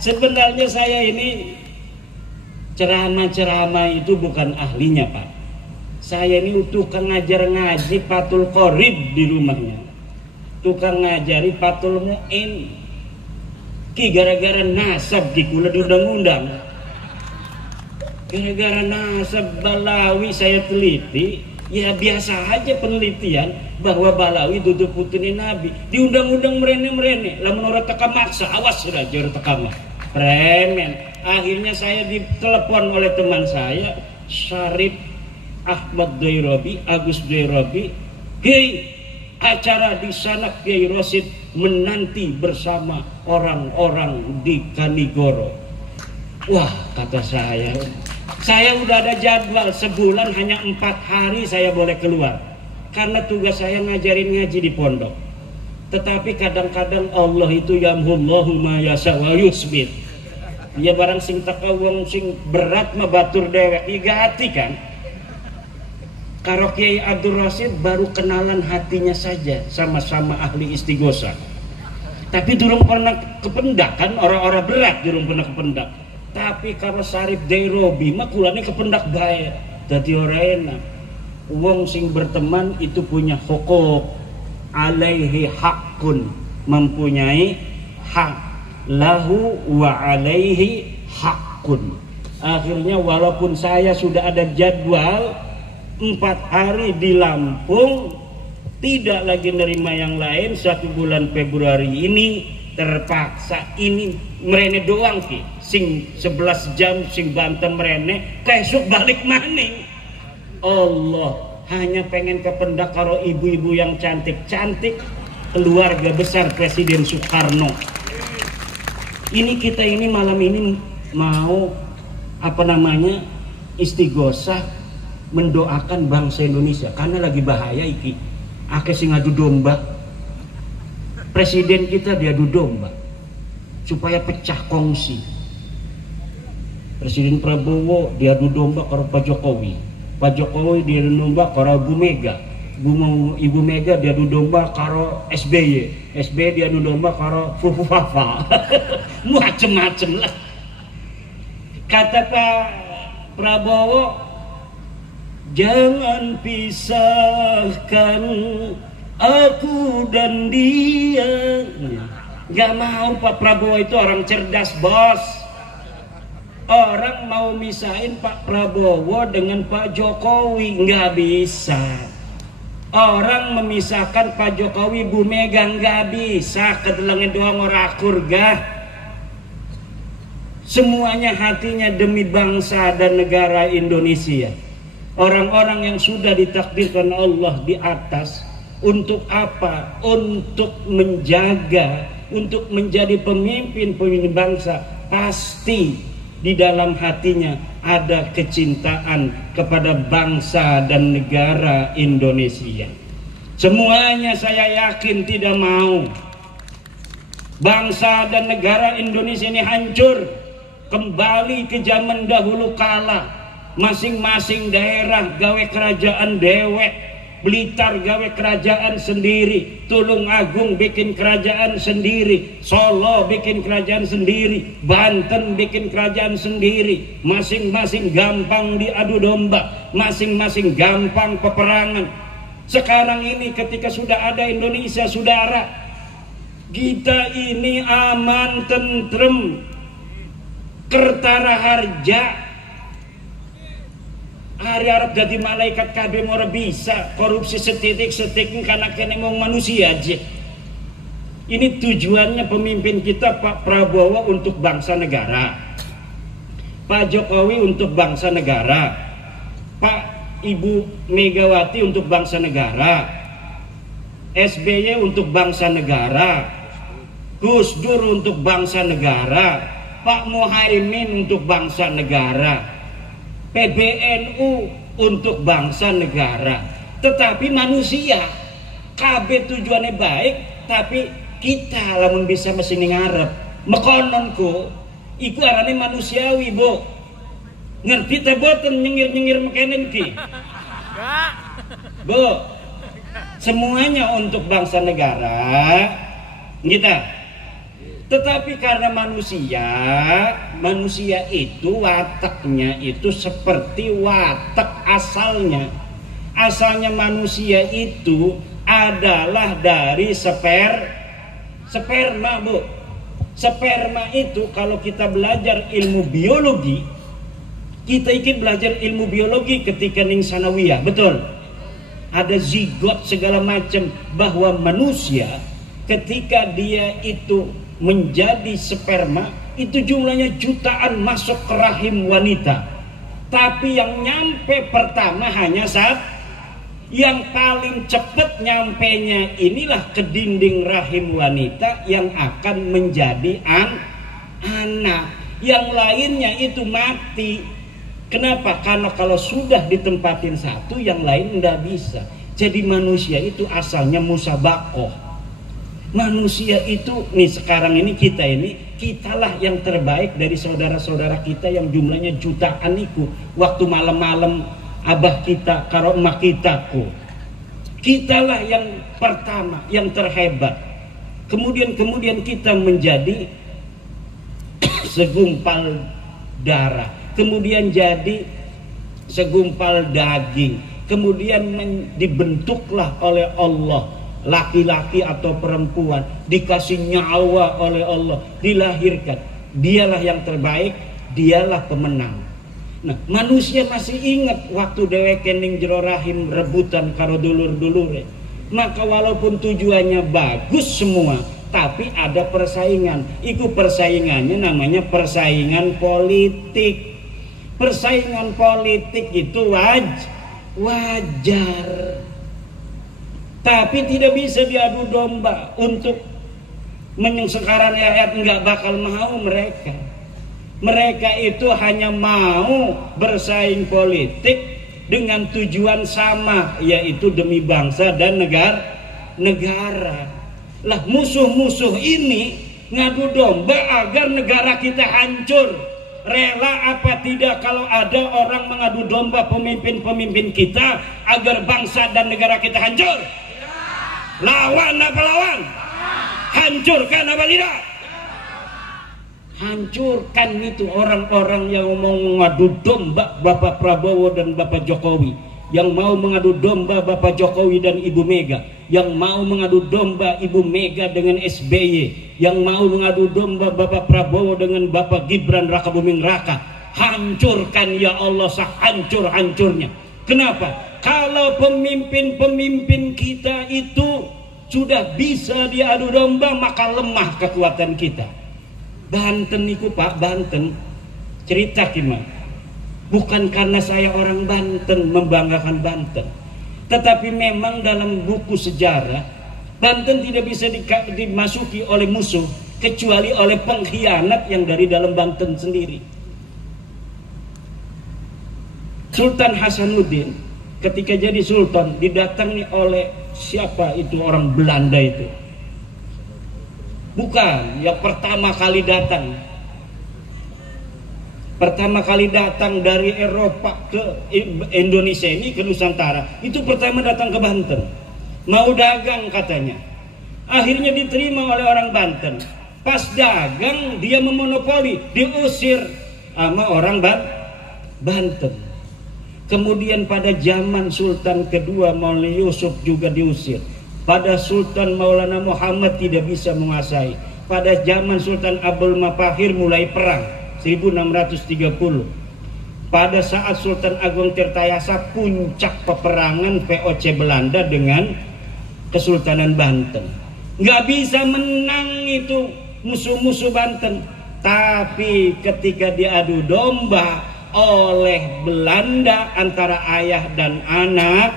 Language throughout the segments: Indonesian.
Sebenarnya saya ini ceramah-ceramah itu bukan ahlinya, Pak. Saya ini tukang ngajar ngaji Fathul Qorib di rumahnya, tukang ngajari Fathul Mu'in. Ki gara-gara nasab ki kula diundang-undang, gara-gara nasab Balawi saya teliti. Ya biasa aja penelitian bahwa Balawi duduk putuni Nabi, diundang-undang merene-merene. Lamun ora teka maksa, awas sudah jauh teka mak premen. Akhirnya saya ditelepon oleh teman saya, Syarif Ahmad Dairobi, Agus Dairobi. Hei, acara di sana Kiai Rosid menanti bersama orang-orang di Kanigoro. Wah, kata saya udah ada jadwal, sebulan hanya 4 hari saya boleh keluar karena tugas saya ngajarin ngaji di pondok. Tetapi kadang-kadang Allah itu yamhullahu ma yasha wa yusbit. Ya barang sing teka wong sing berat mah batur dewek igati kan. Karo Kiai Abdul Rasid baru kenalan hatinya saja, sama-sama ahli istighosa. Tapi durung pernah kependak kan, orang-orang berat durung pernah kependak. Tapi kalau Syarif Dairobi mah kulane kependak bae. Dadi ora enak. Wong sing berteman itu punya hukuk, alaihi hakun, mempunyai hak, lahu wa alaihi hakun. Akhirnya walaupun saya sudah ada jadwal 4 hari di Lampung, tidak lagi nerima yang lain. 1 bulan Februari ini terpaksa ini merene doang ki, sing 11 jam sing Banten merene, kesuk balik maning. Allah hanya pengen kependak karo ibu-ibu yang cantik-cantik, keluarga besar Presiden Soekarno. Ini kita ini malam ini mau istighosah mendoakan bangsa Indonesia karena lagi bahaya iki. Akeh sing adu domba. Presiden kita diadu domba supaya pecah kongsi. Presiden Prabowo diadu domba karo Pak Jokowi. Pak Jokowi diadu domba karo Bu Mega. Ibu Mega diadu domba karo SBY. SBY diadu domba karo Fufu Fafa. Macem-macem lah. Kata Pak Prabowo, jangan pisahkan aku dan dia. Gak mau. Pak Prabowo itu orang cerdas, bos. Orang mau misahin Pak Prabowo dengan Pak Jokowi, nggak bisa. Orang memisahkan Pak Jokowi Bu Mega, nggak bisa. Kedelengin doang ora akur gah. Semuanya hatinya demi bangsa dan negara Indonesia. Orang-orang yang sudah ditakdirkan Allah di atas, untuk apa? Untuk menjaga, untuk menjadi pemimpin bangsa. Pasti di dalam hatinya ada kecintaan kepada bangsa dan negara Indonesia. Semuanya saya yakin tidak mau bangsa dan negara Indonesia ini hancur kembali ke zaman dahulu kala. Masing-masing daerah gawe kerajaan dewek. Blitar gawe kerajaan sendiri, Tulungagung bikin kerajaan sendiri, Solo bikin kerajaan sendiri, Banten bikin kerajaan sendiri. Masing-masing gampang diadu domba, masing-masing gampang peperangan. Sekarang ini ketika sudah ada Indonesia, saudara, kita ini aman, tentrem, kertara harja. Hari Arab jadi malaikat kabeh ora bisa korupsi setitik karena kene mau manusia aja. Ini tujuannya pemimpin kita Pak Prabowo untuk bangsa negara, Pak Jokowi untuk bangsa negara, Pak Ibu Megawati untuk bangsa negara, SBY untuk bangsa negara, Gus Dur untuk bangsa negara, Pak Muhaimin untuk bangsa negara, PBNU untuk bangsa negara. Tetapi manusia kabeh tujuannya baik, tapi kita lamun bisa mesin ngarep mekononku iku arane manusiawi, Bu. Ngerti teh boten nyengir-nyengir mekenen ki? Bu, semuanya untuk bangsa negara kita. Tetapi karena manusia itu wataknya itu seperti watak asalnya. Asalnya manusia itu adalah dari sperma, Bu. Sperma itu kalau kita belajar ilmu biologi, kita ingin belajar ilmu biologi ketika ning sanawiyah, betul? Ada zigot segala macam, bahwa manusia ketika dia itu menjadi sperma itu jumlahnya jutaan masuk ke rahim wanita, tapi yang nyampe pertama hanya yang paling cepat nyampenya inilah ke dinding rahim wanita yang akan menjadi anak. Yang lainnya itu mati. Kenapa? Karena kalau sudah ditempatin satu, yang lain nggak bisa. Jadi manusia itu asalnya musabakoh. Manusia itu nih sekarang ini kitalah yang terbaik dari saudara-saudara kita yang jumlahnya jutaan itu. Waktu malam-malam abah kita karo emak kitaku, kitalah yang pertama, yang terhebat. Kemudian kita menjadi segumpal darah, kemudian jadi segumpal daging, kemudian dibentuklah oleh Allah laki-laki atau perempuan, dikasih nyawa oleh Allah, dilahirkan. Dialah yang terbaik, dialah pemenang. Nah, manusia masih ingat waktu dheweke ning jero rahim rebutan karo dulur-dulure. Maka walaupun tujuannya bagus semua, tapi ada persaingan. Iku persaingannya namanya persaingan politik. Persaingan politik itu wajar. Tapi tidak bisa diadu domba untuk menyengsekarang rakyat, nggak bakal mau mereka. Mereka itu hanya mau bersaing politik dengan tujuan sama, yaitu demi bangsa dan negara. Lah musuh-musuh ini ngadu domba agar negara kita hancur. Rela apa tidak kalau ada orang mengadu domba pemimpin-pemimpin kita agar bangsa dan negara kita hancur? Lawan apa lawan? Hancurkan apa tidak? Hancurkan itu orang-orang yang mau mengadu domba Bapak Prabowo dan Bapak Jokowi, yang mau mengadu domba Bapak Jokowi dan Ibu Mega, yang mau mengadu domba Ibu Mega dengan SBY, yang mau mengadu domba Bapak Prabowo dengan Bapak Gibran Raka Buming Raka. Hancurkan ya Allah, sehancur-hancurnya. Kenapa? Kalau pemimpin-pemimpin kita itu sudah bisa diadu domba, maka lemah kekuatan kita. Banten itu Pak, Banten cerita gimana? Bukan karena saya orang Banten membanggakan Banten, tetapi memang dalam buku sejarah Banten tidak bisa dimasuki oleh musuh kecuali oleh pengkhianat yang dari dalam Banten sendiri. Sultan Hasanuddin ketika jadi sultan didatangi oleh siapa itu orang Belanda itu? Bukan, yang pertama kali datang dari Eropa ke Indonesia ini, ke Nusantara, itu pertama datang ke Banten, mau dagang katanya. Akhirnya diterima oleh orang Banten. Pas dagang dia memonopoli, diusir sama orang Banten. Kemudian pada zaman Sultan kedua Maulana Yusuf juga diusir. Pada Sultan Maulana Muhammad tidak bisa menguasai. Pada zaman Sultan Abdul Mafahir mulai perang 1630. Pada saat Sultan Agung Tirtayasa puncak peperangan VOC Belanda dengan Kesultanan Banten. Nggak bisa menang itu musuh-musuh Banten. Tapi ketika diadu domba oleh Belanda antara ayah dan anak,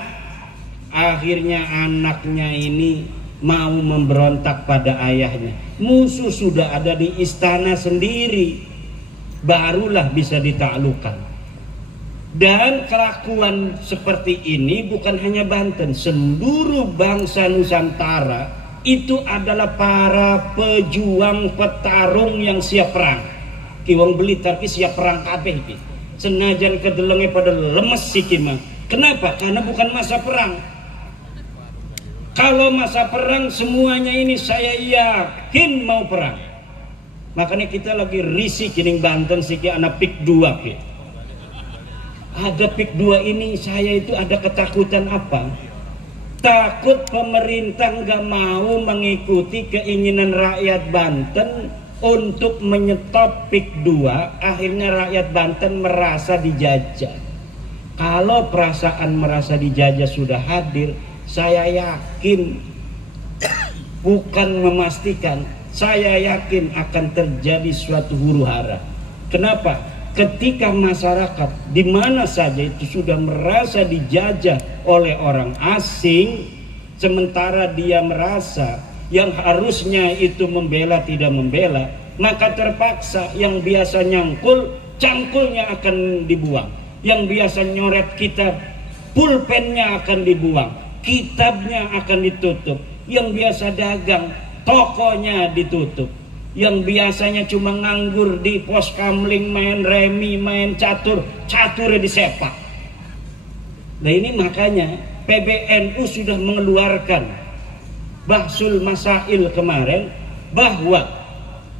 akhirnya anaknya ini mau memberontak pada ayahnya. Musuh sudah ada di istana sendiri, barulah bisa ditaklukkan. Dan kelakuan seperti ini bukan hanya Banten, seluruh bangsa Nusantara itu adalah para pejuang petarung yang siap perang. Ki wong Blitar ki siap perang kabeh iki. Senajan kedelenge pada lemes iki mah. Kenapa? Karena bukan masa perang. Kalau masa perang semuanya ini saya yakin mau perang. Makanya kita lagi risih kining Banten siki anak pik 2 ke. Ada pik 2 ini saya itu ada ketakutan apa? Takut pemerintah nggak mau mengikuti keinginan rakyat Banten untuk menyetop pik 2. Akhirnya rakyat Banten merasa dijajah. Kalau perasaan merasa dijajah sudah hadir, saya yakin, bukan memastikan, saya yakin akan terjadi suatu huru hara. Kenapa? Ketika masyarakat di mana saja itu sudah merasa dijajah oleh orang asing, sementara dia merasa yang harusnya itu membela tidak membela, maka terpaksa yang biasa nyangkul, cangkulnya akan dibuang. Yang biasa nyoret kitab, pulpennya akan dibuang, kitabnya akan ditutup. Yang biasa dagang, tokonya ditutup. Yang biasanya cuma nganggur di pos kamling, main remi, main caturnya disepak. Nah ini makanya PBNU sudah mengeluarkan Bahsul Masail kemarin, bahwa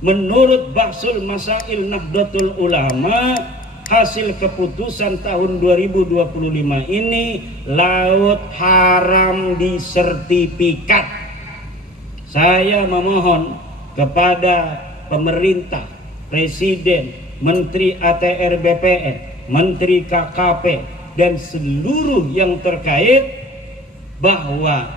menurut Bahsul Masail Nahdlatul Ulama, hasil keputusan tahun 2025 ini laut haram disertifikat. Saya memohon kepada pemerintah, presiden, menteri ATR BPN, menteri KKP, dan seluruh yang terkait, bahwa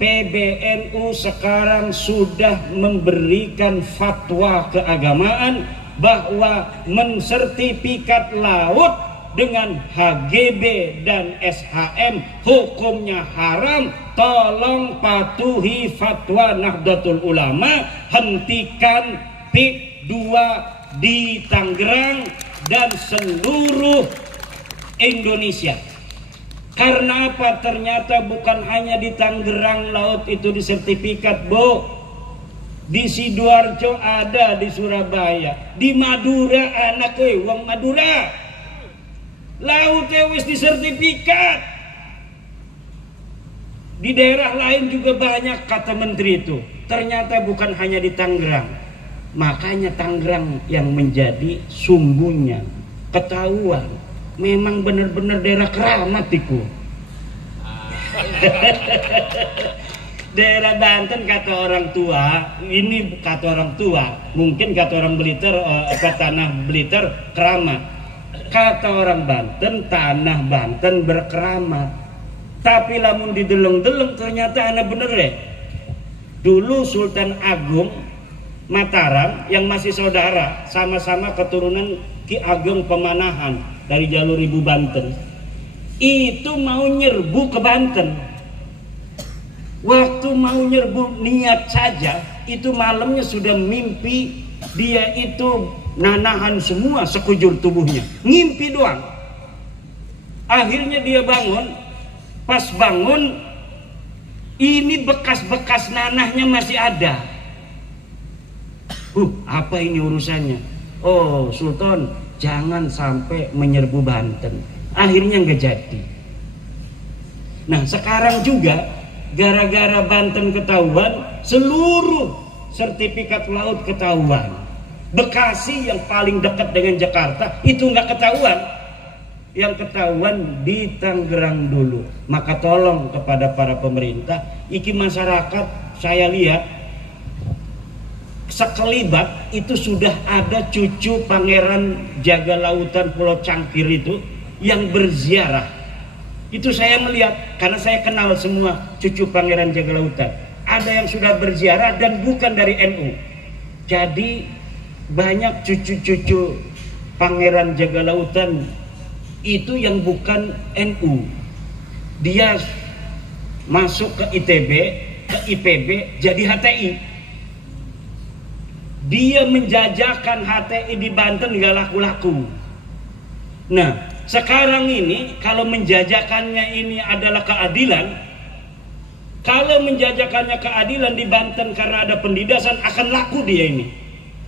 PBNU sekarang sudah memberikan fatwa keagamaan bahwa mensertifikat laut dengan HGB dan SHM hukumnya haram. Tolong patuhi fatwa Nahdlatul Ulama, hentikan PIK 2 di Tangerang dan seluruh Indonesia. Karena apa? Ternyata bukan hanya di Tangerang laut itu disertifikat, Bu. Di Sidoarjo ada, di Surabaya, di Madura, anak wong Madura lautnya wis disertifikat. Di daerah lain juga banyak, kata menteri itu. Ternyata bukan hanya di Tangerang. Makanya Tangerang yang menjadi sumbunya. Ketahuan memang benar-benar daerah keramat itu. Daerah Banten kata orang tua, ini kata orang tua, mungkin kata orang Blitar, tanah Blitar keramat. Kata orang Banten, tanah Banten berkeramat. Tapi lamun dideleng-deleng ternyata anak bener ya. Dulu Sultan Agung Mataram yang masih saudara, sama-sama keturunan Ki Ageng Pemanahan dari jalur Ibu Banten, itu mau nyerbu ke Banten. Waktu mau nyerbu niat saja, itu malamnya sudah mimpi dia itu nanahan semua sekujur tubuhnya. Ngimpi doang. Akhirnya dia bangun. Pas bangun, ini bekas-bekas nanahnya masih ada. Apa ini urusannya? Oh, Sultan, jangan sampai menyerbu Banten. Akhirnya nggak jadi. Nah, sekarang juga gara-gara Banten ketahuan, seluruh sertifikat laut ketahuan. Bekasi yang paling dekat dengan Jakarta itu nggak ketahuan. Yang ketahuan di Tangerang dulu. Maka tolong kepada para pemerintah, iki masyarakat saya lihat sekelibat itu sudah ada cucu Pangeran Jaga Lautan Pulau Cangkir itu yang berziarah. Itu saya melihat karena saya kenal semua cucu Pangeran Jaga Lautan. Ada yang sudah berziarah dan bukan dari NU. Jadi banyak cucu-cucu Pangeran Jaga Lautan itu yang bukan NU. Dia masuk ke ITB, ke IPB, jadi HTI. Dia menjajakan HTI di Banten gak laku-laku. Nah, sekarang ini kalau menjajakannya ini adalah keadilan, kalau menjajakannya keadilan di Banten karena ada pendidasan, akan laku dia ini.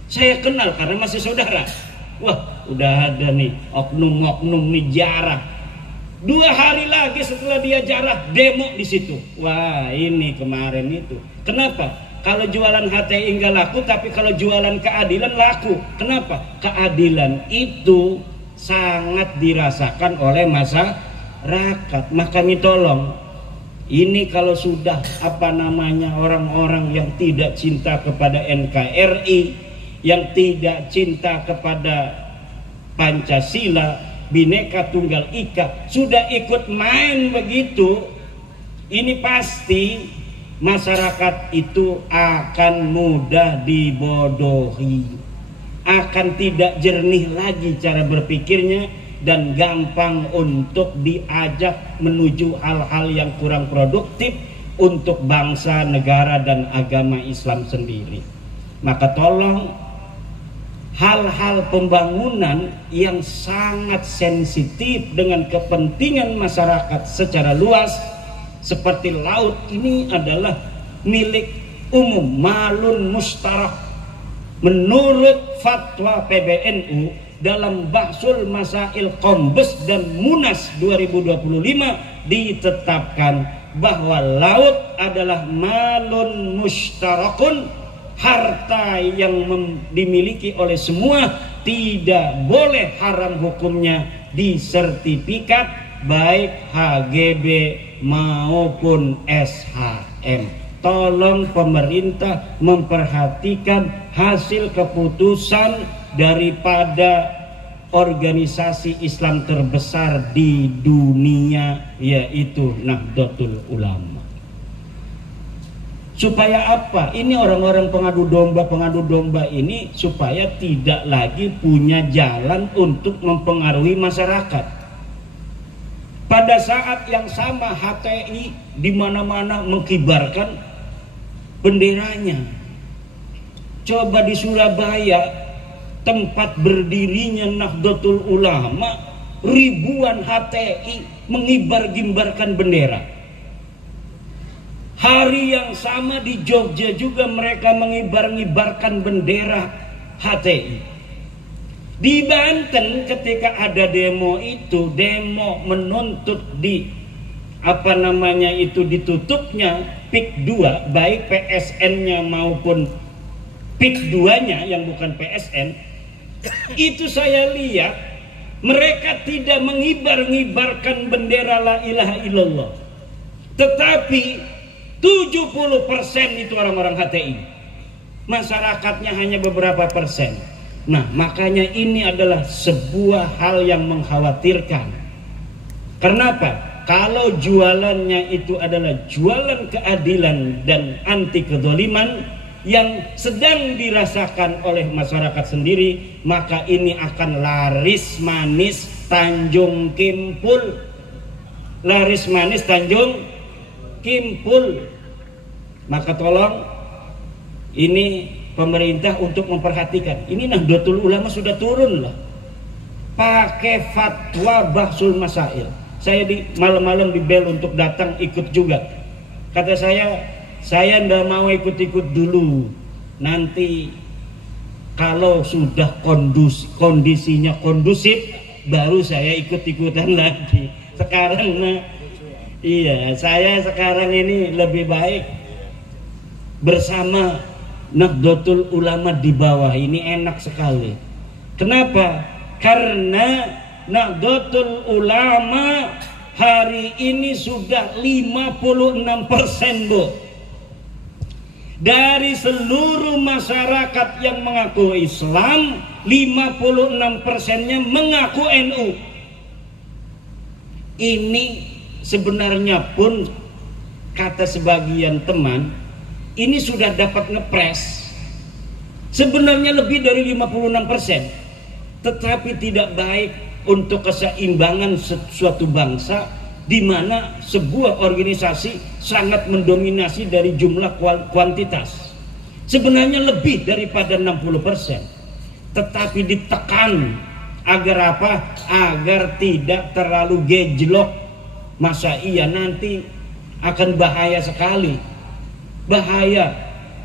Saya kenal karena masih saudara. Wah, udah ada nih oknum-oknum nih jarah. 2 hari lagi setelah dia jarah demo di situ. Wah, ini kemarin itu. Kenapa? kalau jualan HTI nggak laku, tapi kalau jualan keadilan laku. Kenapa? Keadilan itu sangat dirasakan oleh masyarakat. Makanya tolong, ini kalau sudah orang-orang yang tidak cinta kepada NKRI, yang tidak cinta kepada Pancasila, Bhinneka Tunggal Ika, sudah ikut main begitu, ini pasti masyarakat itu akan mudah dibodohi, akan tidak jernih lagi cara berpikirnya, dan gampang untuk diajak menuju hal-hal yang kurang produktif untuk bangsa, negara, dan agama Islam sendiri. Maka tolong, hal-hal pembangunan yang sangat sensitif dengan kepentingan masyarakat secara luas seperti laut ini adalah milik umum, malun mustarak. Menurut fatwa PBNU dalam Bahsul Masail Kombes dan Munas 2025 ditetapkan bahwa laut adalah malun mustarakun, harta yang dimiliki oleh semua, tidak boleh haram hukumnya disertifikat baik HGB maupun SHM. Tolong pemerintah memperhatikan hasil keputusan daripada organisasi Islam terbesar di dunia, yaitu Nahdlatul Ulama. Supaya apa? Ini orang-orang pengadu domba ini supaya tidak lagi punya jalan untuk mempengaruhi masyarakat. Pada saat yang sama HTI di mana-mana mengibarkan benderanya. Coba di Surabaya, tempat berdirinya Nahdlatul Ulama, ribuan HTI mengibar-gimbarkan bendera. Hari yang sama di Jogja juga mereka mengibar-ngibarkan bendera HTI. Di Banten ketika ada demo menuntut ditutupnya PIK 2, baik PSN-nya maupun PIK 2-nya yang bukan PSN, itu saya lihat mereka tidak mengibar-ngibarkan bendera la ilaha illallah. Tetapi 70% itu orang-orang HTI. Masyarakatnya hanya beberapa persen. Nah, makanya ini adalah sebuah hal yang mengkhawatirkan. Kenapa? Kalau jualannya itu adalah jualan keadilan dan anti kezaliman yang sedang dirasakan oleh masyarakat sendiri, maka ini akan laris manis Tanjung Kimpul. Laris manis Tanjung Kimpul. Maka tolong ini pemerintah untuk memperhatikan. Ini Nahdlatul Ulama sudah turun loh, pakai fatwa Bahsul Masail. Saya di malam-malam di bel untuk datang ikut juga. Kata saya ndak mau ikut-ikut dulu. Nanti kalau sudah kondisinya kondusif, baru saya ikut-ikutan lagi. Sekarang saya sekarang ini lebih baik bersama Nahdlatul Ulama di bawah ini, enak sekali. Kenapa? Karena Nahdlatul Ulama hari ini sudah 56%, Bu. Dari seluruh masyarakat yang mengaku Islam, 56%-nya mengaku NU. Ini sebenarnya pun kata sebagian teman, ini sudah dapat ngepres sebenarnya lebih dari 56%, tetapi tidak baik untuk keseimbangan suatu bangsa di mana sebuah organisasi sangat mendominasi dari jumlah kuantitas. Sebenarnya lebih daripada 60%, tetapi ditekan agar apa? Agar tidak terlalu gejlok. Masa iya nanti akan bahaya sekali. Bahaya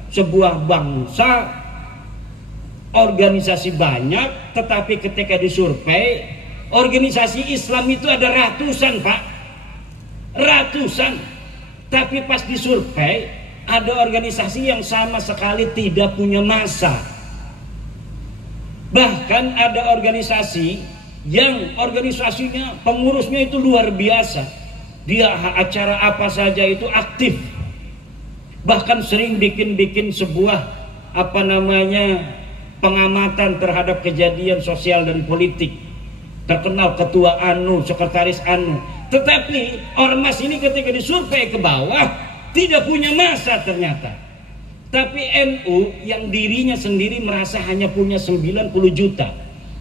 sebuah bangsa organisasi banyak, tetapi ketika disurvei organisasi Islam itu ada ratusan, Pak, ratusan, tapi pas disurvei ada organisasi yang sama sekali tidak punya massa. Bahkan ada organisasi yang organisasinya pengurusnya itu luar biasa. Dia acara apa saja itu aktif. Bahkan sering bikin sebuah pengamatan terhadap kejadian sosial dan politik. Terkenal ketua anu, sekretaris anu. Tetapi ormas ini ketika disurvei ke bawah tidak punya massa ternyata. Tapi NU yang dirinya sendiri merasa hanya punya 90 juta.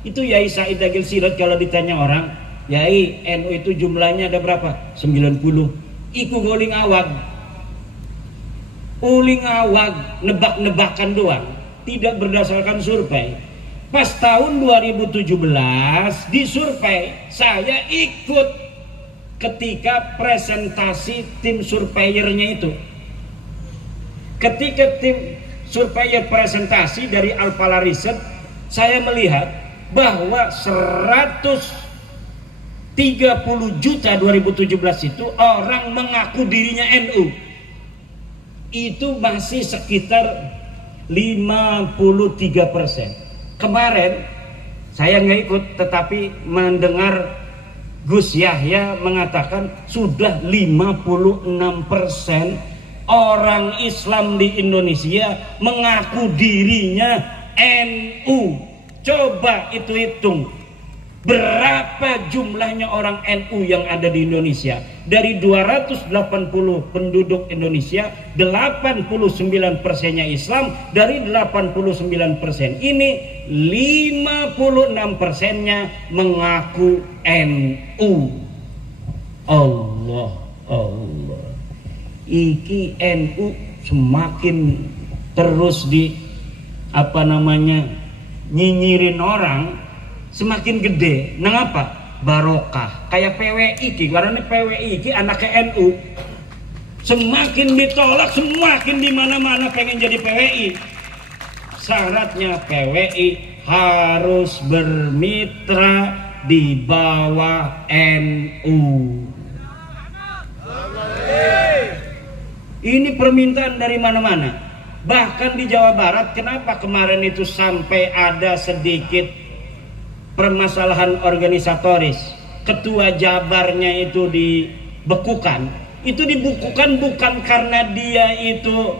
Itu Yai Said Agil Sirot kalau ditanya orang, Yai NU itu jumlahnya ada berapa? 90. Iku goling awag. Uling awag, nebak-nebakan doang. Tidak berdasarkan survei. Pas tahun 2017 disurvei, saya ikut ketika presentasi tim surveyernya itu. Ketika tim surveyor presentasi dari Alpala Riset, saya melihat bahwa 130 juta 2017 itu orang mengaku dirinya NU. Itu masih sekitar 53%. Kemarin saya nggak ikut, tetapi mendengar Gus Yahya mengatakan sudah 56% orang Islam di Indonesia mengaku dirinya NU. Coba itu hitung, berapa jumlahnya orang NU yang ada di Indonesia. Dari 280 penduduk Indonesia, 89%-nya Islam. Dari 89% ini 56%-nya mengaku NU. Allah. Iki NU semakin terus nyinyirin orang, semakin gede. Nengapa? Barokah. Kayak PWI, karena PWI iki anaknya NU. Semakin ditolak, semakin di mana-mana pengen jadi PWI. Syaratnya PWI harus bermitra di bawah NU. Ini permintaan dari mana-mana. Bahkan di Jawa Barat, kenapa kemarin itu sampai ada sedikit permasalahan organisatoris. Ketua Jabarnya itu dibekukan. Itu dibekukan bukan karena dia itu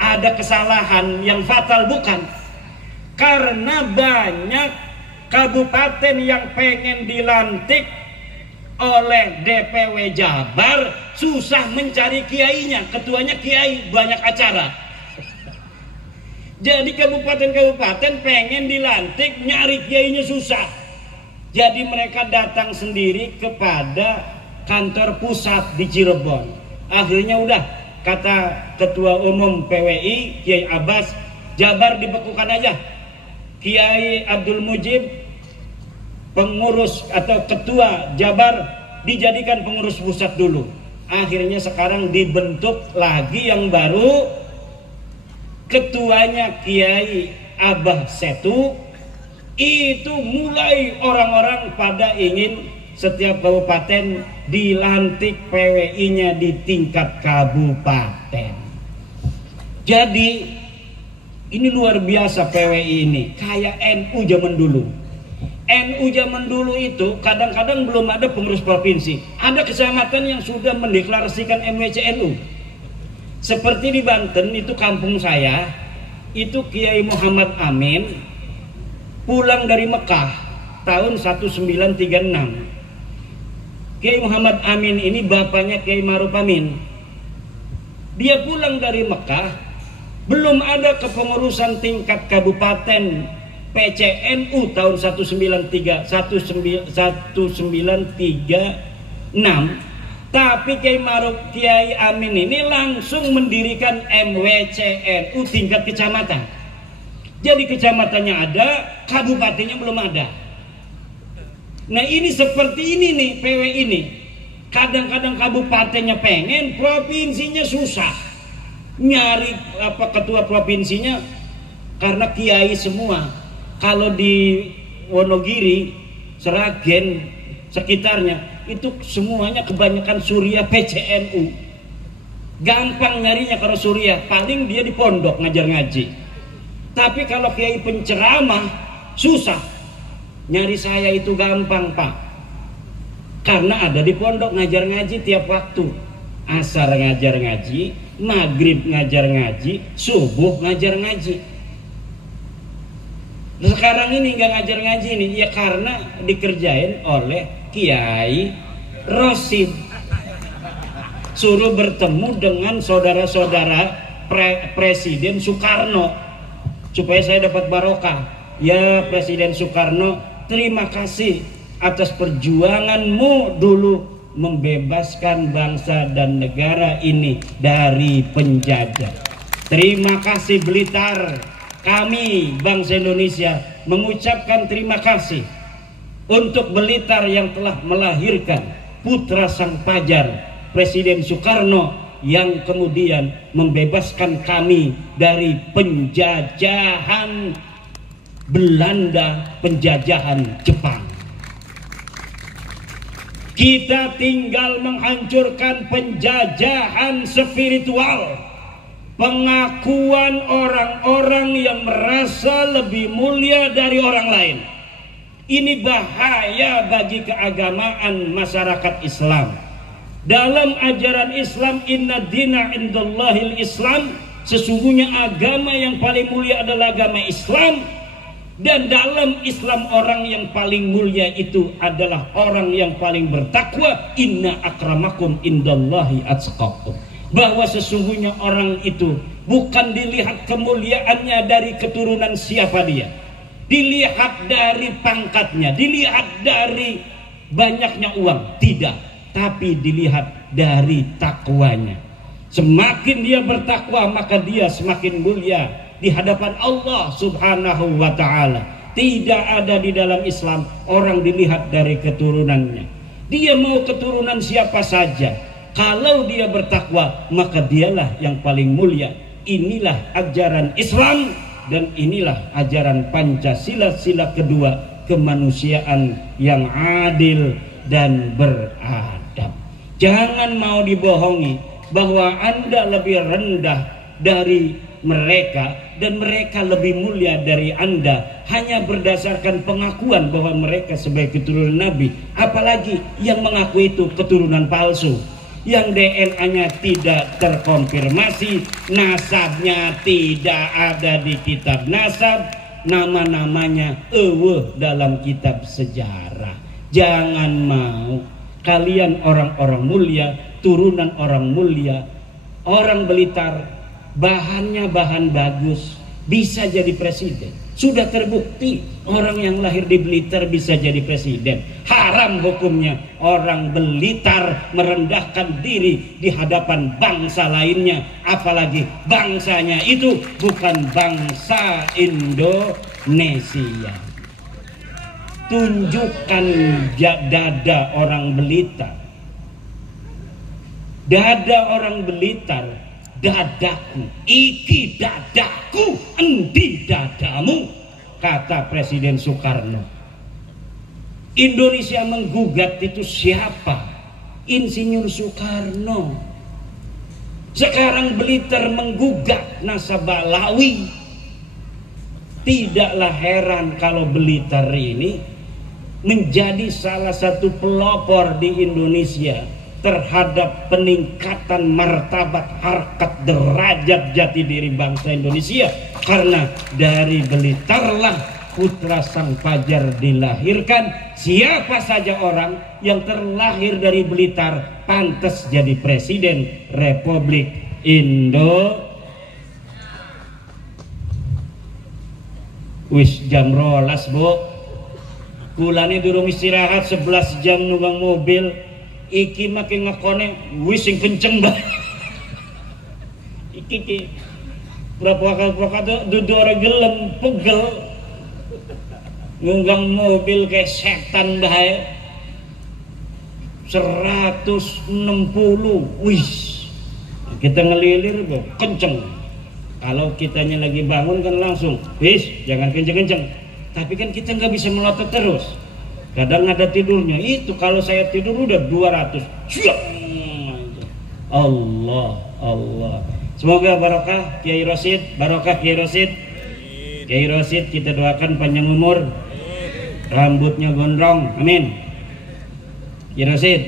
ada kesalahan yang fatal, bukan. Karena banyak kabupaten yang pengen dilantik oleh DPW Jabar susah mencari kiainya. Ketuanya kiai, banyak acara. Jadi kabupaten-kabupaten pengen dilantik, nyari kiainya susah. Jadi mereka datang sendiri kepada kantor pusat di Cirebon. Akhirnya udah, kata Ketua Umum PWI Kiai Abbas, Jabar dibekukan aja. Kiai Abdul Mujib, pengurus atau ketua Jabar, dijadikan pengurus pusat dulu. Akhirnya sekarang dibentuk lagi yang baru, ketuanya Kiai Abah Setu. Itu mulai orang-orang pada ingin setiap kabupaten dilantik PWI-nya di tingkat kabupaten. Jadi ini luar biasa PWI ini, kayak NU zaman dulu. NU zaman dulu itu kadang-kadang belum ada pengurus provinsi. Ada kecamatan yang sudah mendeklarasikan MWCNU. Seperti di Banten itu kampung saya, itu Kiai Muhammad Amin pulang dari Mekah tahun 1936. Kiai Muhammad Amin ini bapaknya Kiai Ma'ruf Amin. Dia pulang dari Mekah, belum ada kepengurusan tingkat kabupaten PCNU tahun 1936, tapi Kiai Amin ini langsung mendirikan MWCNU tingkat kecamatan. Jadi kecamatannya ada, kabupatennya belum ada. Nah ini seperti ini nih PW ini. Kadang-kadang kabupatennya pengen, provinsinya susah. Nyari ketua provinsinya karena kiai semua. Kalau di Wonogiri, Seragen, sekitarnya itu semuanya kebanyakan Surya PCNU. gampang nyarinya kalau Suriah, paling dia di pondok ngajar ngaji. Tapi kalau kiai penceramah susah. Nyari saya itu gampang, Pak, karena ada di pondok ngajar ngaji tiap waktu. Asar ngajar ngaji, maghrib ngajar ngaji, subuh ngajar ngaji. Sekarang ini nggak ngajar ngaji nih, ya karena dikerjain oleh Kiai Rosid. Suruh bertemu dengan saudara-saudara Presiden Soekarno supaya saya dapat barokah. Ya Presiden Soekarno, terima kasih atas perjuanganmu dulu membebaskan bangsa dan negara ini dari penjajah. Terima kasih Blitar. Kami bangsa Indonesia mengucapkan terima kasih untuk Blitar yang telah melahirkan putra sang pajar Presiden Soekarno yang kemudian membebaskan kami dari penjajahan Belanda, penjajahan Jepang. Kita tinggal menghancurkan penjajahan spiritual, pengakuan orang-orang yang merasa lebih mulia dari orang lain. Ini bahaya bagi keagamaan masyarakat Islam. Dalam ajaran Islam, inna dina indallahil Islam, sesungguhnya agama yang paling mulia adalah agama Islam. Dan dalam Islam orang yang paling mulia itu adalah orang yang paling bertakwa. Inna akramakum indallahi atqakum. Bahwa sesungguhnya orang itu bukan dilihat kemuliaannya dari keturunan siapa dia, dilihat dari pangkatnya, dilihat dari banyaknya uang, tidak, tapi dilihat dari takwanya. Semakin dia bertakwa, maka dia semakin mulia di hadapan Allah Subhanahu wa ta'ala. Tidak ada di dalam Islam orang dilihat dari keturunannya. Dia mau keturunan siapa saja, kalau dia bertakwa, maka dialah yang paling mulia. Inilah ajaran Islam, dan inilah ajaran Pancasila, sila kedua, kemanusiaan yang adil dan beradab. Jangan mau dibohongi bahwa Anda lebih rendah dari mereka dan mereka lebih mulia dari Anda hanya berdasarkan pengakuan bahwa mereka sebagai keturunan Nabi. Apalagi yang mengaku itu keturunan palsu, yang DNA-nya tidak terkonfirmasi, nasabnya tidak ada di kitab nasab, nama-namanya dalam kitab sejarah. Jangan mau kalian orang-orang mulia, turunan orang mulia, orang Blitar, bahannya bahan bagus, bisa jadi presiden. Sudah terbukti orang yang lahir di Blitar bisa jadi presiden. Haram hukumnya orang Blitar merendahkan diri di hadapan bangsa lainnya, apalagi bangsanya itu bukan bangsa Indonesia. Tunjukkan dada orang Blitar. Dada orang Blitar, dadaku, iki dadaku, endi dadamu, kata Presiden Soekarno. Indonesia menggugat itu siapa? Insinyur Soekarno. Sekarang Blitar menggugat nasabah Balawi. Tidaklah heran kalau Blitar ini menjadi salah satu pelopor di Indonesia terhadap peningkatan martabat, harkat, derajat, jati diri bangsa Indonesia. Karena dari Blitarlah putra sang fajar dilahirkan. Siapa saja orang yang terlahir dari Blitar pantas jadi presiden Republik Indo. Wis jam rolas, Bu. Kulane durung istirahat 11 jam nunggang mobil. Iki makin ngekone wis sing kenceng banget. Iki berapa kali dudu orang gelem pegel nunggang mobil kayak setan bae. 160 wis kita ngelilir kok kenceng. Kalau kitanya lagi bangun kan langsung wis jangan kenceng-kenceng, tapi kan kita nggak bisa melotot terus. Kadang ada tidurnya itu, kalau saya tidur udah 200 syuk, Allah, Allah. Semoga barokah Kiai Rosid, barokah Kiai Rosid. Kiai Rosid kita doakan panjang umur, rambutnya gondrong, amin. Kiai Rosid,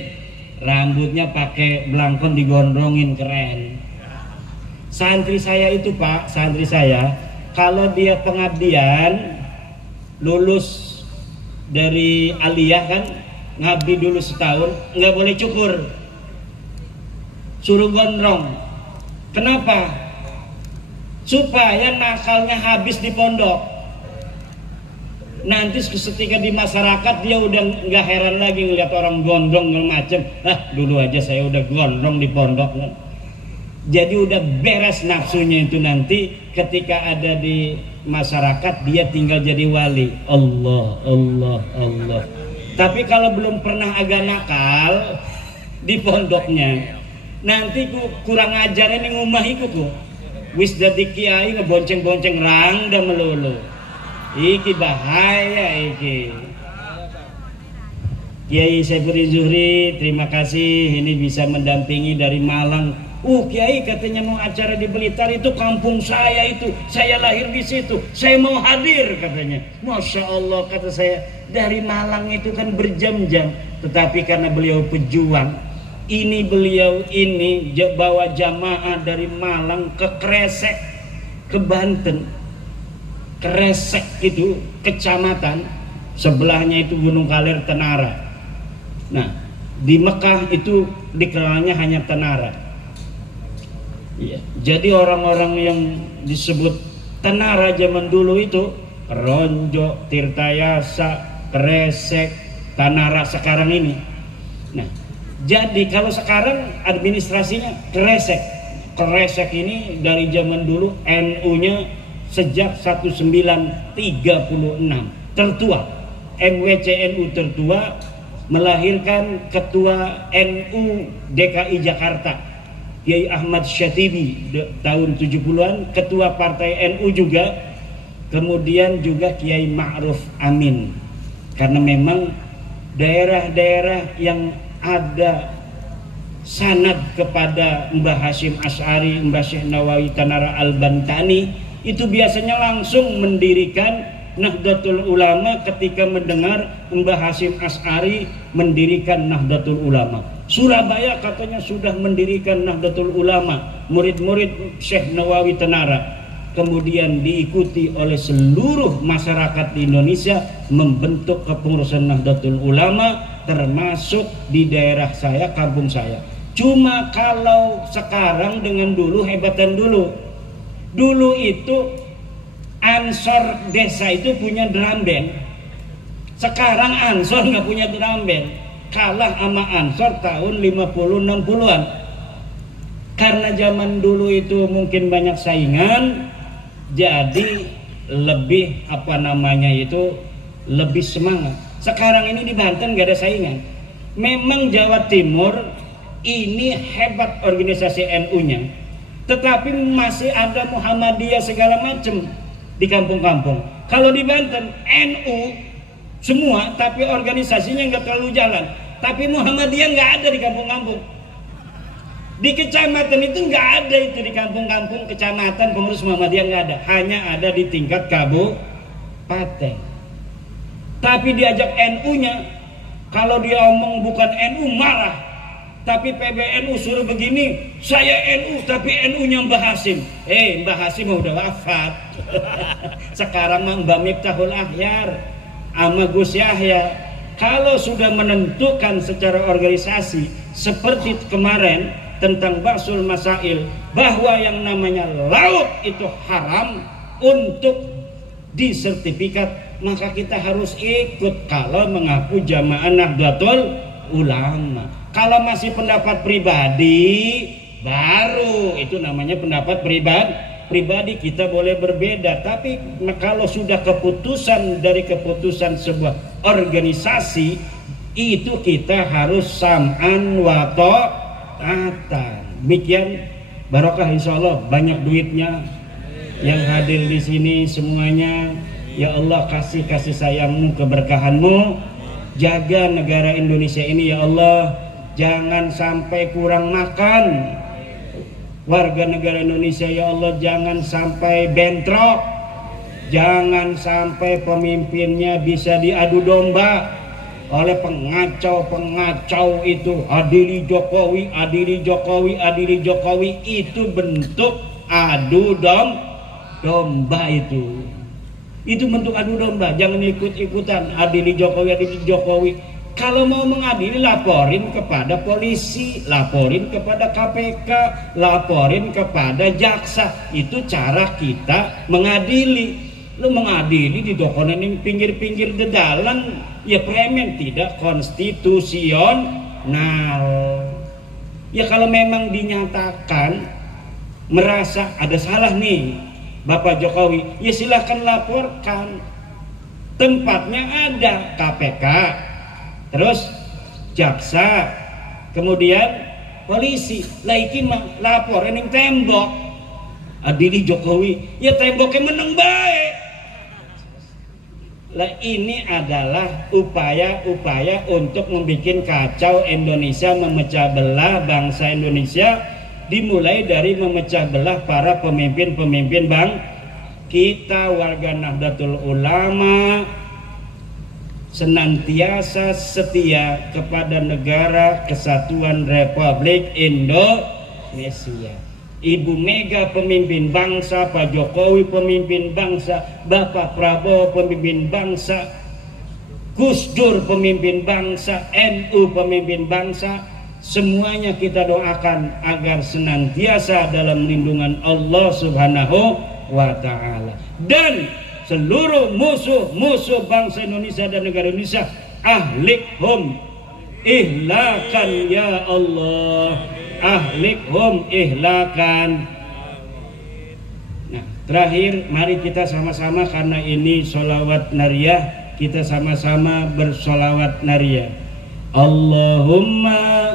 rambutnya pakai belangkon digondrongin, keren. Santri saya itu Pak, santri saya kalau dia pengabdian lulus dari aliyah kan, ngabdi dulu setahun, nggak boleh cukur, suruh gondrong. Kenapa? Supaya nakalnya habis di pondok. Nanti ketika di masyarakat dia udah nggak heran lagi ngeliat orang gondrong macam. Dulu aja saya udah gondrong di pondok. Jadi udah beres nafsunya itu, nanti ketika ada di masyarakat dia tinggal jadi wali. Allah, Allah, Allah. Tapi kalau belum pernah agak nakal di pondoknya, nanti kurang ajar ini ngumahiku ku. Wis dadi kiai ngebonceng-bonceng rangda melulu. Iki bahaya iki. Kiai Saifuddin Zuhri, terima kasih ini bisa mendampingi dari Malang. Kiai katanya mau acara di Blitar, itu kampung saya itu. Saya lahir di situ. Saya mau hadir katanya. Masya Allah, kata saya, dari Malang itu kan berjam-jam. Tetapi karena beliau pejuang, ini beliau ini bawa jamaah dari Malang ke Kresek, ke Banten. Kresek itu kecamatan, sebelahnya itu Gunung Kaler Tenara. Nah, di Mekah itu dikenalnya hanya Tenara. Ya, jadi orang-orang yang disebut Tenara zaman dulu itu Ronjo, Tirtayasa, Kresek, Tanara sekarang ini. Nah, jadi kalau sekarang administrasinya Kresek. Kresek ini dari zaman dulu NU-nya sejak 1936 tertua. MWCNU tertua melahirkan ketua NU DKI Jakarta Kiai Ahmad Syatibi tahun 70-an, ketua partai NU juga, kemudian juga Kiai Ma'ruf Amin. Karena memang daerah-daerah yang ada sanad kepada Mbah Hasyim Asy'ari, Mbah Syekh Nawawi Tanara Al-Bantani, itu biasanya langsung mendirikan Nahdlatul Ulama ketika mendengar Mbah Hasyim Asy'ari mendirikan Nahdlatul Ulama. Surabaya katanya sudah mendirikan Nahdlatul Ulama, murid-murid Syekh Nawawi Tanara. Kemudian diikuti oleh seluruh masyarakat di Indonesia membentuk kepengurusan Nahdlatul Ulama, termasuk di daerah saya, kampung saya. Cuma kalau sekarang dengan dulu, hebatan dulu. Dulu itu Ansor desa itu punya drum band. Sekarang Ansor nggak punya drum band. Kalah sama Ansor tahun 50-60an. Karena zaman dulu itu mungkin banyak saingan, jadi lebih lebih semangat. Sekarang ini di Banten gak ada saingan. Memang Jawa Timur ini hebat organisasi NU-nya, tetapi masih ada Muhammadiyah segala macam di kampung-kampung. Kalau di Banten NU semua, tapi organisasinya nggak terlalu jalan. Tapi Muhammadiyah nggak ada di kampung-kampung. Di kecamatan itu nggak ada, itu di kampung-kampung kecamatan pengurus Muhammadiyah nggak ada, hanya ada di tingkat kabupaten. Tapi diajak NU-nya, kalau dia omong bukan NU marah. Tapi PBNU suruh begini, saya NU tapi NU-nya Mbah Hasyim. Mbah Hasyim udah wafat. Sekarang Mbah Miftahul Ahyar sama Gus Yahya. Kalau sudah menentukan secara organisasi seperti kemarin tentang Ba'sul Masail, bahwa yang namanya laut itu haram untuk disertifikat, maka kita harus ikut kalau mengaku jamaah Nahdlatul Ulama. Kalau masih pendapat pribadi, baru itu namanya pendapat pribadi, kita boleh berbeda. Tapi kalau sudah keputusan dari keputusan sebuah organisasi, itu kita harus sam'an wa ta'atan. Demikian, barokah insyaallah, banyak duitnya yang hadir di sini semuanya. Ya Allah, kasih sayangmu, keberkahanmu, jaga negara Indonesia ini ya Allah. jangan sampai kurang makan. Warga negara Indonesia ya Allah, jangan sampai bentrok, jangan sampai pemimpinnya bisa diadu domba oleh pengacau-pengacau itu. Adili Jokowi, adili Jokowi, adili Jokowi, itu bentuk adu domba itu. Itu bentuk adu domba, jangan ikut-ikutan adili Jokowi, adili Jokowi. Kalau mau mengadili, laporin kepada polisi, laporin kepada KPK, laporin kepada jaksa. Itu cara kita mengadili. Lu mengadili di dokonan pinggir-pinggir dedalan, ya premen, tidak konstitusional. Ya kalau memang dinyatakan merasa ada salah nih Bapak Jokowi, ya silahkan laporkan. Tempatnya ada KPK, terus jaksa, kemudian polisi. Lagi lapor ini tembok adili Jokowi, ya temboknya menang baik. Lah ini adalah upaya-upaya untuk membuat kacau Indonesia, memecah belah bangsa Indonesia, dimulai dari memecah belah para pemimpin-pemimpin kita. Warga Nahdlatul Ulama senantiasa setia kepada negara kesatuan Republik Indonesia. Ibu Mega pemimpin bangsa, Pak Jokowi pemimpin bangsa, Bapak Prabowo pemimpin bangsa, Gus Dur pemimpin bangsa, NU pemimpin bangsa. Semuanya kita doakan agar senantiasa dalam lindungan Allah Subhanahu wa Ta'ala. Dan seluruh musuh-musuh bangsa Indonesia dan negara Indonesia, ahlikhum ihlakan ya Allah, ahlikhum ihlakan. Nah, terakhir mari kita sama-sama, karena ini sholawat nariyah, kita sama-sama bersolawat nariyah. Allahumma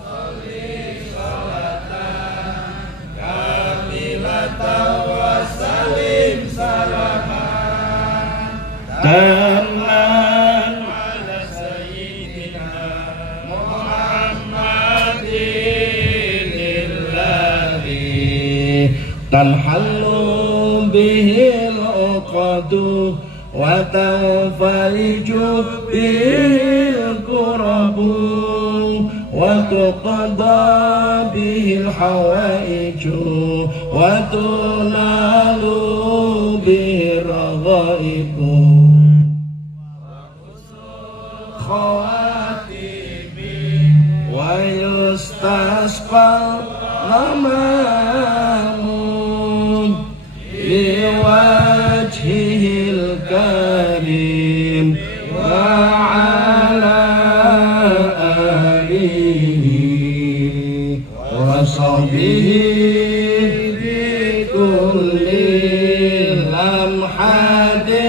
sholli sholatan kamilatan wa salim salaman taman ala sayyidina Muhammadin alladhi tanhallu bihil uqadu wa tanfariju bihil kurabu wa tuqadda bihil hawaiju wa tunalu bihil raghaibu khawatimi wa yustasqal ghamamun biwajhihil karim wa ala alihi wa sahbihi bi kulli lamhatin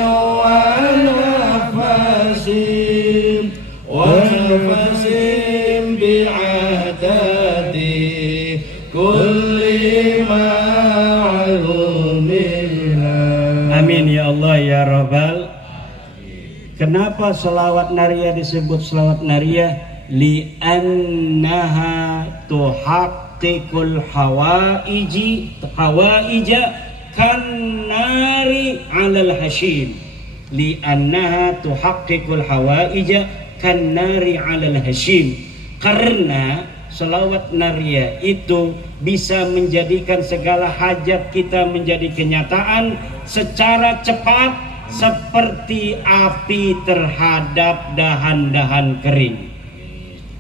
wa nafasin bi'adadi kulli ma'lumin. Amin ya Allah ya Rabbal. Kenapa selawat nariyah disebut selawat nariyah? Li'annaha tuhaqqiqul hawaija kannari 'alal hashim. Li'annaha tuhaqqiqul hawaija kannari 'alal hashim. Karena selawat nariyah itu bisa menjadikan segala hajat kita menjadi kenyataan secara cepat, seperti api terhadap dahan-dahan kering.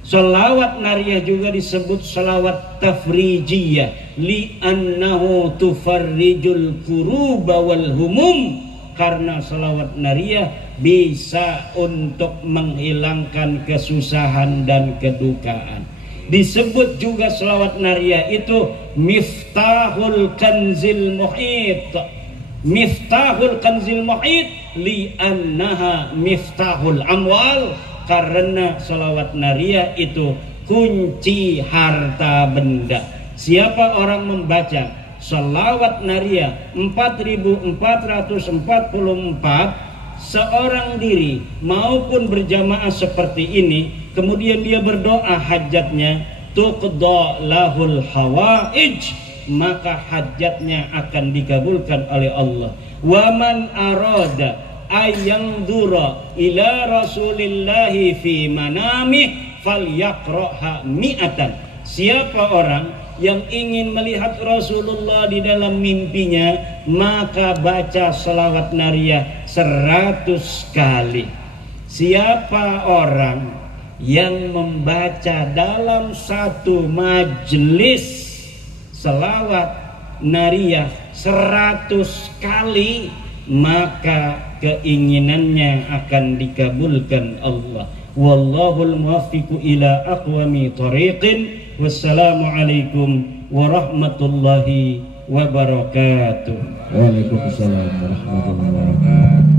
Selawat nariyah juga disebut selawat tafrijiyah, li'annahu tufarrijul kuruba wal humum. Karena selawat nariyah bisa untuk menghilangkan kesusahan dan kedukaan. Disebut juga selawat nariyah itu miftahul kanzil muhit. Miftahul kanzil muhit li'annaha miftahul amwal. Karena selawat nariyah itu kunci harta benda. Siapa orang membaca selawat nariyah 4444 seorang diri maupun berjamaah seperti ini, kemudian dia berdoa hajatnya, tuqda lahul hawaij, maka hajatnya akan dikabulkan oleh Allah. Wa man arada ayyandura ila rasulillahi fi manamih falyaqra'ha mi'atan. Siapa orang yang ingin melihat Rasulullah di dalam mimpinya, maka baca selawat nariyah 100 kali. Siapa orang yang membaca dalam satu majelis selawat nariyah 100 kali, maka keinginannya akan dikabulkan Allah. Wallahul muwaffiqu ila aqwami thariqin. Wassalamualaikum warahmatullahi wabarakatuh. Waalaikumsalam warahmatullahi wabarakatuh.